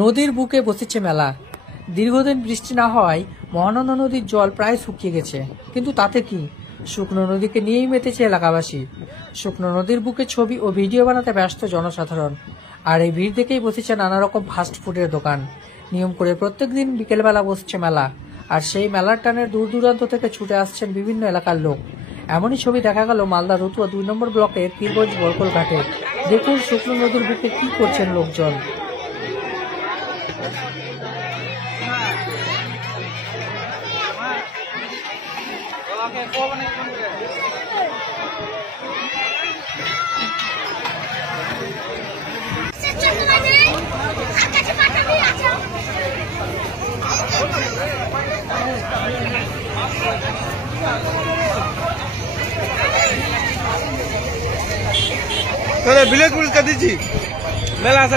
নদীর বুকে বসেছে মেলা। দীর্ঘদিন বৃষ্টি না হওয়ায় মহানন্দা নদীর জল প্রায় শুকিয়ে গেছে, কিন্তু তাতে কি, শুকনো নদীকে নিয়েই মেতেছে এলাকাবাসী। শুকনো নদীর বুকে ছবি ও ভিডিও বানাতে ব্যস্ত জনসাধারণ। আর এই ভিড় দেখেই বসেছে নানা রকম ফাস্ট ফুডের দোকান। নিয়ম করে প্রত্যেকদিন বিকেলবেলা বসছে মেলা, আর সেই মেলার টানের দূর দূরান্ত থেকে ছুটে আসছেন বিভিন্ন এলাকার লোক। এমনই ছবি দেখা গেল মালদা রতুয়া 2 নম্বর ব্লকের পীরগঞ্জ বরকল ঘাটে। দেখুন শুকনো নদীর বুকে কি করছেন লোকজন। বিলেট পুলিশ কা দিচ্ছি মেলা